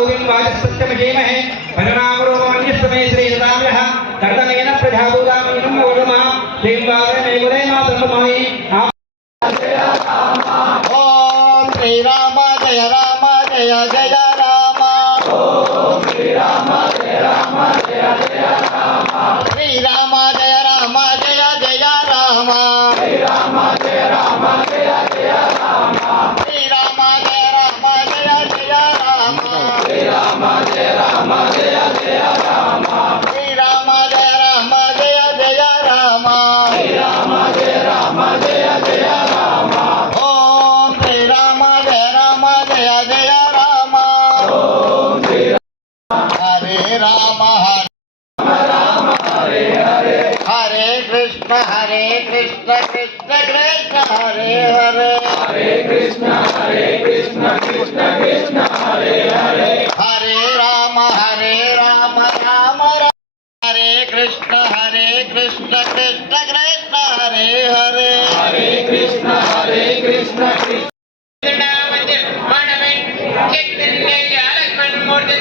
वाचस्तमजेमहे परिणामरोमन्यस्तमे श्रीरताम्यः कर्तमेन प्रजाभूतामीनं वोढुमः श्रीवादमेवरे मातर्महि Om Shri Ram Jai Jai Ram. Om Shri Ram Jai Ram Jai Jai Ram. Shri Ram Jai Jai Ram. Shri Ram Jai Jai Ram. Shri Ram Jai Jai Ram. Shri Ram Jai Jai Ram. Shri Ram Jai Jai Ram. Shri Ram Jai Jai Ram. Om Shri Ram Jai Jai Ram. Om Shri Hare Ram Ram Hare Hare. Hare Krishna Krishna Krishna Hare Hare. Hare Krishna Krishna Krishna Hare Hare. Hare Ram Ram Ram. Hare Krishna Krishna Krishna Hare Hare. Hare Krishna Krishna Chaitanya Lakshman Murthy